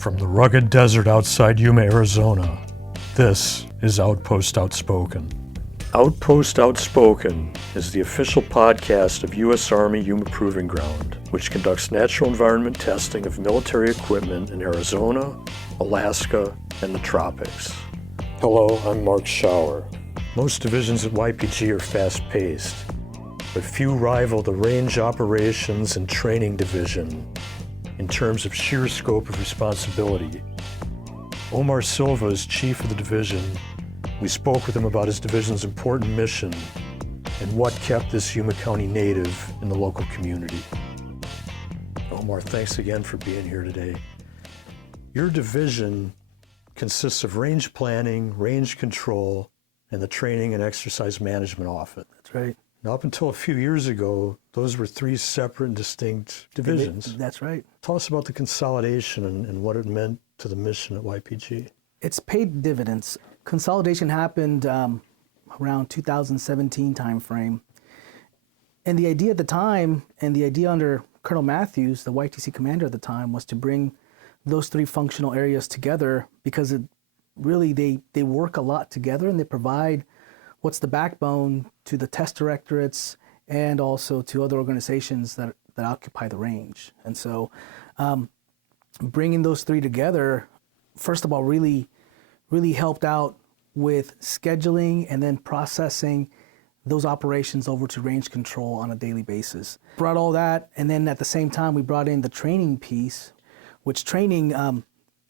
From the rugged desert outside Yuma, Arizona, this is Outpost Outspoken. Outpost Outspoken is the official podcast of U.S. Army Yuma Proving Ground, which conducts natural environment testing of military equipment in Arizona, Alaska, and the tropics. Hello, I'm Mark Schauer. Most divisions at YPG are fast-paced, but few rival the Range Operations and Training Division in terms of sheer scope of responsibility. Omar Silva is chief of the division. We spoke with him about his division's important mission and what kept this Yuma County native in the local community. Omar, thanks again for being here today. Your division consists of range planning, range control, and the training and exercise management office. That's right. Now, up until a few years ago, those were three separate and distinct divisions. That's right. Tell us about the consolidation and what it meant to the mission at YPG. It's paid dividends. Consolidation happened around 2017 timeframe. And the idea at the time, and the idea under Colonel Matthews, the YTC commander at the time, was to bring those three functional areas together because it really they work a lot together and they provide what's the backbone to the test directorates and also to other organizations that occupy the range. And so bringing those three together, first of all, really helped out with scheduling and then processing those operations over to range control on a daily basis. Brought all that, and then at the same time, we brought in the training piece, which training,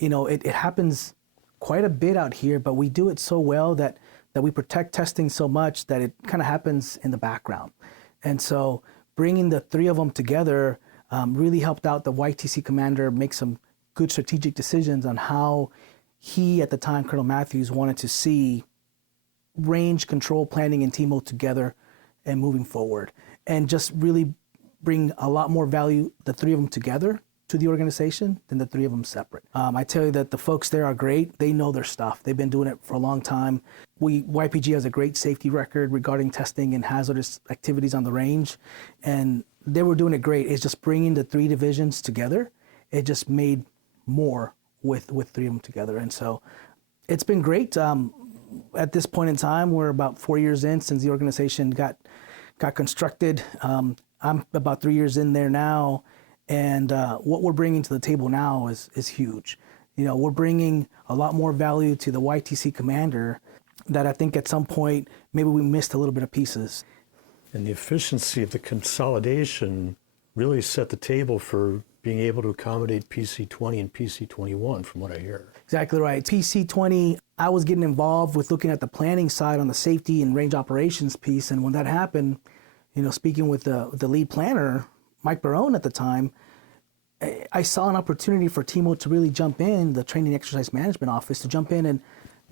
it happens quite a bit out here, but we do it so well that we protect testing so much that it kind of happens in the background. And so bringing the three of them together really helped out the YTC commander make some good strategic decisions on how he, at the time, Colonel Matthews, wanted to see range control planning and TMO together and moving forward. And just really bring a lot more value, the three of them together, to the organization than the three of them separate. I tell you that the folks there are great. They know their stuff. They've been doing it for a long time. YPG has a great safety record regarding testing and hazardous activities on the range, and they were doing it great. It's just bringing the three divisions together. It just made more with three of them together, and so it's been great. At this point in time, we're about 4 years in since the organization got constructed. I'm about 3 years in there now. And what we're bringing to the table now is huge. We're bringing a lot more value to the YTC commander that I think at some point maybe we missed a little bit of pieces. And the efficiency of the consolidation really set the table for being able to accommodate PC-20 and PC-21, from what I hear. Exactly right. PC-20, I was getting involved with looking at the planning side on the safety and range operations piece. And when that happened, speaking with the lead planner, Mike Barone at the time, I saw an opportunity for TMO to really jump in, the Training Exercise Management Office, to jump in and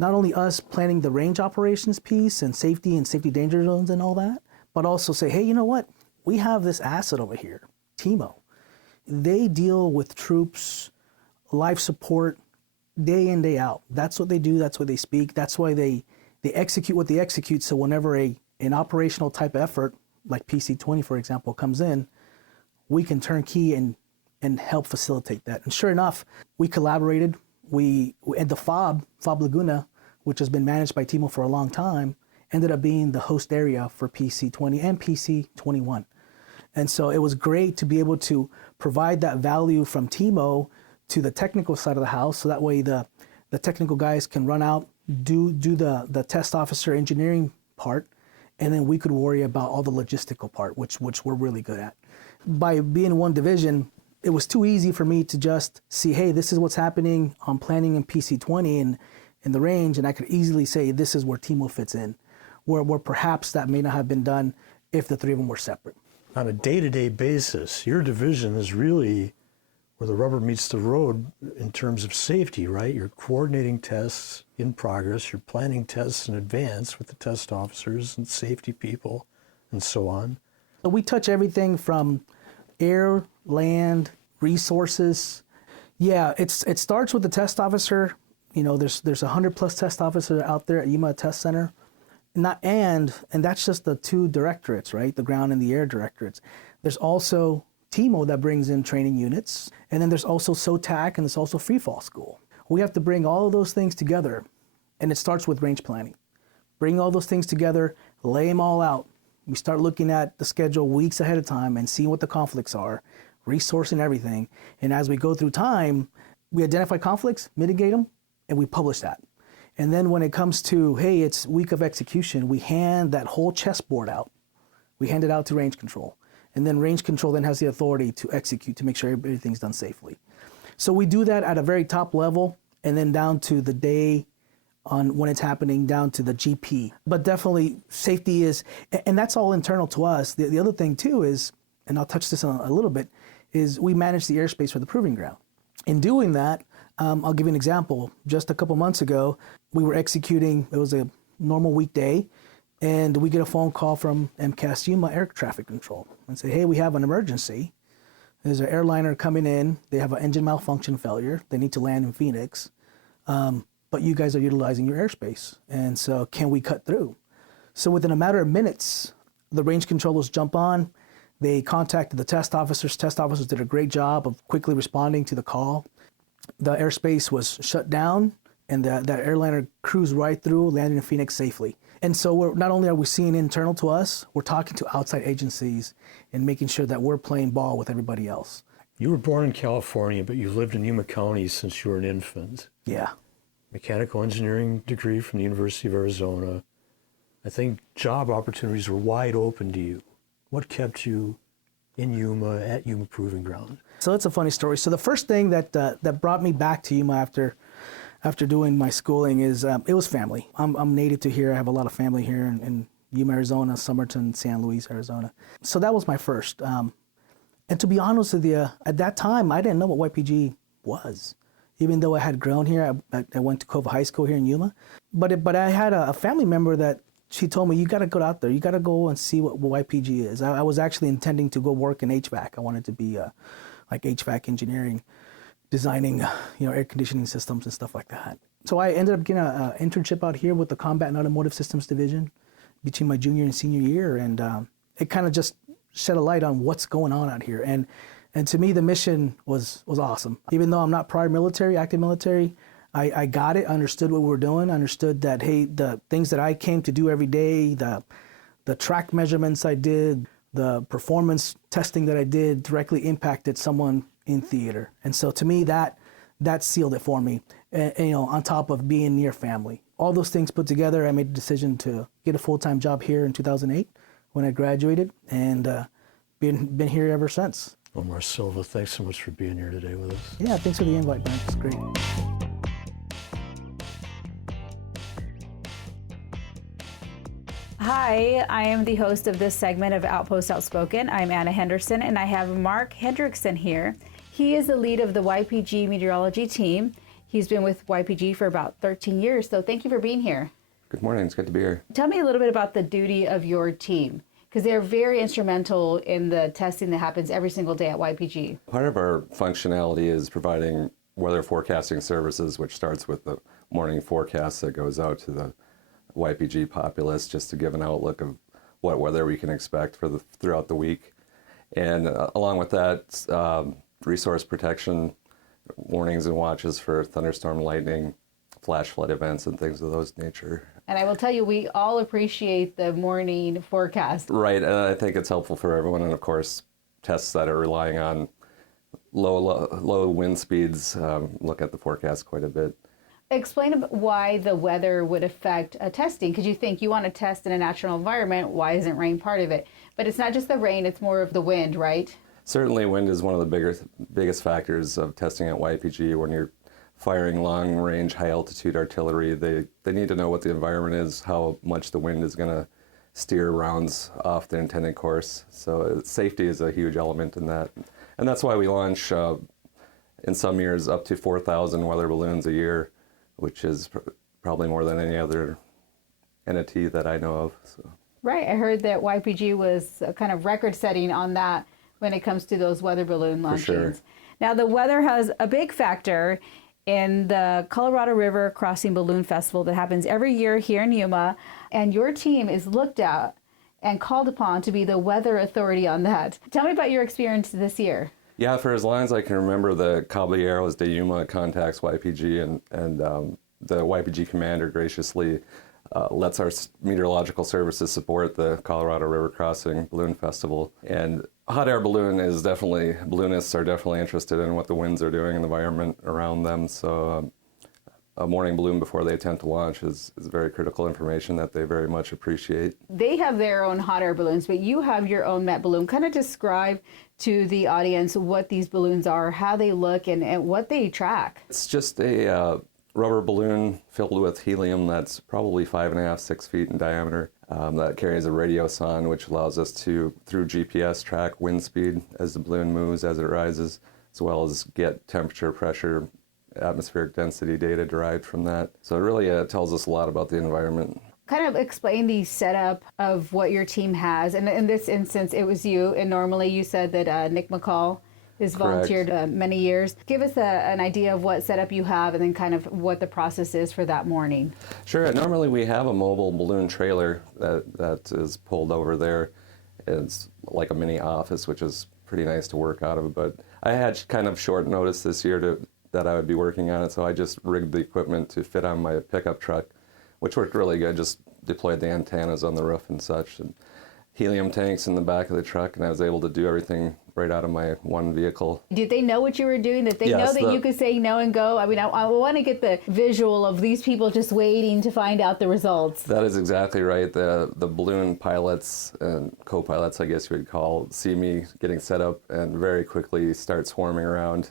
not only us planning the range operations piece and safety danger zones and all that, but also say, hey, you know what? We have this asset over here, TMO. They deal with troops, life support, day in, day out. That's what they do. That's what they speak. That's why they execute what they execute. So whenever an operational type effort, like PC-20, for example, comes in, we can turnkey and help facilitate that. And sure enough, we collaborated. We at the FOB Laguna, which has been managed by TMO for a long time, ended up being the host area for PC-20 and PC-21. And so it was great to be able to provide that value from TMO to the technical side of the house, so that way the technical guys can run out, do the test officer engineering part, and then we could worry about all the logistical part, which we're really good at. By being one division, it was too easy for me to just see, hey, this is what's happening on planning in PC-20 and in the range, and I could easily say this is where TMO fits in, where perhaps that may not have been done if the three of them were separate. On a day-to-day basis, your division is really where the rubber meets the road in terms of safety, right? You're coordinating tests in progress, you're planning tests in advance with the test officers and safety people and so on. So we touch everything from air, land, resources. Yeah, it starts with the test officer. There's 100 plus test officers out there at Yuma Test Center. And that's just the two directorates, right? The ground and the air directorates. There's also TMO that brings in training units. And then there's also SOTAC and there's also free fall school. We have to bring all of those things together, and it starts with range planning. Bring all those things together, lay them all out. We start looking at the schedule weeks ahead of time and seeing what the conflicts are, resourcing everything. And as we go through time, we identify conflicts, mitigate them, and we publish that. And then when it comes to, hey, it's week of execution, we hand that whole chessboard out. We hand it out to range control. And then range control then has the authority to execute to make sure everything's done safely. So we do that at a very top level and then down to the day on when it's happening, down to the GP. But definitely safety is, and that's all internal to us. The other thing too is, and I'll touch this on a little bit, is we manage the airspace for the proving ground. In doing that, I'll give you an example. Just a couple months ago, we were executing, it was a normal weekday, and we get a phone call from MCAS Yuma Air Traffic Control and say, hey, we have an emergency. There's an airliner coming in. They have an engine malfunction failure. They need to land in Phoenix. But you guys are utilizing your airspace. And so can we cut through? So within a matter of minutes, the range controllers jump on. They contacted the test officers. Test officers did a great job of quickly responding to the call. The airspace was shut down, and that airliner cruised right through, landing in Phoenix safely. And so not only are we seeing internal to us, we're talking to outside agencies and making sure that we're playing ball with everybody else. You were born in California, but you've lived in Yuma County since you were an infant. Yeah. Mechanical engineering degree from the University of Arizona. I think job opportunities were wide open to you. What kept you in Yuma at Yuma Proving Ground? So it's a funny story. So the first thing that brought me back to Yuma after doing my schooling is it was family. I'm native to here. I have a lot of family here in Yuma, Arizona, Somerton, San Luis, Arizona. So that was my first. And to be honest with you, at that time, I didn't know what YPG was. Even though I had grown here, I went to Cova High School here in Yuma. But I had a family member that she told me, you got to go out there. You got to go and see what YPG is. I was actually intending to go work in HVAC. I wanted to be like HVAC engineering, designing air conditioning systems and stuff like that. So I ended up getting an internship out here with the Combat and Automotive Systems Division between my junior and senior year. And it kind of just shed a light on what's going on out here. And to me, the mission was awesome. Even though I'm not prior military, active military, I got it, understood what we were doing, understood that, hey, the things that I came to do every day, the track measurements I did, the performance testing that I did directly impacted someone in theater. And so to me, that sealed it for me, on top of being near family. All those things put together, I made the decision to get a full-time job here in 2008 when I graduated, and been here ever since. Omar Silva, thanks so much for being here today with us. Yeah, thanks for the invite, man. It's great. Hi, I am the host of this segment of Outpost Outspoken. I'm Ana Henderson, and I have Mark Hendrickson here. He is the lead of the YPG Meteorology team. He's been with YPG for about 13 years, so thank you for being here. Good morning, it's good to be here. Tell me a little bit about the duty of your team, because they're very instrumental in the testing that happens every single day at YPG. Part of our functionality is providing weather forecasting services, which starts with the morning forecast that goes out to the YPG populace just to give an outlook of what weather we can expect throughout the week. And along with that, resource protection, warnings and watches for thunderstorm, lightning, flash flood events, and things of those nature. And I will tell you, we all appreciate the morning forecast. Right, and I think it's helpful for everyone. And of course, tests that are relying on low wind speeds look at the forecast quite a bit. Explain why the weather would affect testing, because you think you want to test in a natural environment. Why isn't rain part of it? But it's not just the rain, it's more of the wind, right? Certainly wind is one of the biggest factors of testing at YPG. When you're firing long-range, high-altitude artillery, they need to know what the environment is, how much the wind is going to steer rounds off the intended course. So safety is a huge element in that. And that's why we launch, in some years, up to 4,000 weather balloons a year, which is probably more than any other entity that I know of. So. Right. I heard that YPG was kind of record-setting on that when it comes to those weather balloon launchings. For sure. Now, the weather has a big factor in the Colorado River Crossing Balloon Festival that happens every year here in Yuma, and your team is looked at and called upon to be the weather authority on that. Tell me about your experience this year. Yeah, for as long as I can remember, the Caballeros de Yuma contacts YPG, and the YPG commander graciously lets our meteorological services support the Colorado River Crossing Balloon Festival. And hot air balloonists are definitely interested in what the winds are doing in the environment around them. So a morning balloon before they attempt to launch is very critical information that they very much appreciate. They have their own hot air balloons, but you have your own Met balloon. Kind of describe to the audience what these balloons are, how they look, and what they track. It's just a rubber balloon filled with helium that's probably 5.5, 6 feet in diameter. That carries a radio sonde, which allows us to, through GPS, track wind speed as the balloon moves, as it rises, as well as get temperature, pressure, atmospheric density data derived from that. So it really tells us a lot about the environment. Kind of explain the setup of what your team has. And in this instance, it was you. And normally you said that Nick McCall has volunteered many years. Give us an idea of what setup you have and then kind of what the process is for that morning. Sure. Normally we have a mobile balloon trailer that is pulled over there. It's like a mini office, which is pretty nice to work out of. But I had kind of short notice this year that I would be working on it, so I just rigged the equipment to fit on my pickup truck, which worked really good. Just deployed the antennas on the roof and such, and helium tanks in the back of the truck, and I was able to do everything right out of my one vehicle. Did they know what you were doing? Did they know that you could say no and go? I mean, I want to get the visual of these people just waiting to find out the results. That is exactly right. The balloon pilots and co-pilots, I guess you would call, see me getting set up and very quickly start swarming around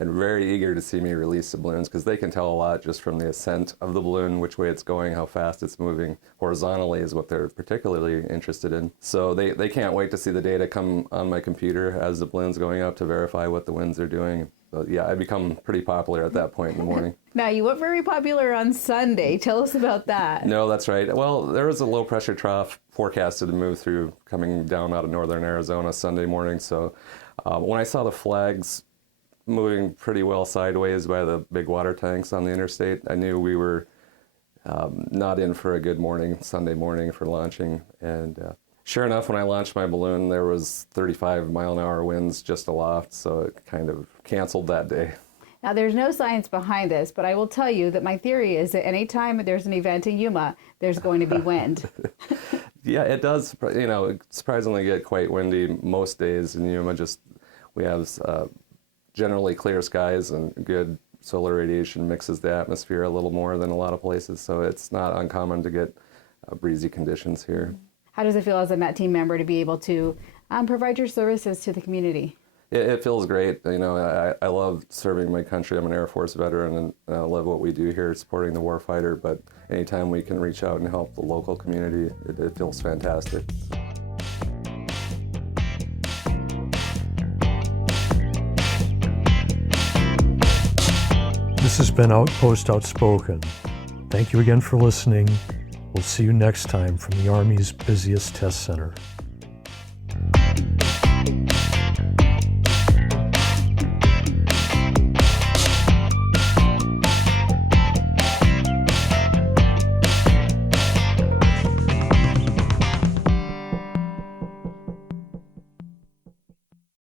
and very eager to see me release the balloons, because they can tell a lot just from the ascent of the balloon, which way it's going, how fast it's moving. Horizontally is what they're particularly interested in. So they can't wait to see the data come on my computer as the balloon's going up to verify what the winds are doing. So yeah, I become pretty popular at that point in the morning. Now, you weren't very popular on Sunday. Tell us about that. No, that's right. Well, there was a low pressure trough forecasted to move through coming down out of northern Arizona Sunday morning. So when I saw the flags moving pretty well sideways by the big water tanks on the interstate, I knew we were not in for a good morning, Sunday morning for launching. And sure enough, when I launched my balloon, there was 35-mile-an-hour winds just aloft, so it kind of canceled that day. Now, there's no science behind this, but I will tell you that my theory is that anytime there's an event in Yuma, there's going to be wind. Yeah, it does, surprisingly get quite windy most days in Yuma. We have generally clear skies, and good solar radiation mixes the atmosphere a little more than a lot of places, so it's not uncommon to get breezy conditions here. How does it feel as a Met team member to be able to provide your services to the community? It feels great. I love serving my country. I'm an Air Force veteran, and I love what we do here, supporting the warfighter, but anytime we can reach out and help the local community, it feels fantastic. This has been Outpost Outspoken. Thank you again for listening. We'll see you next time from the Army's busiest test center.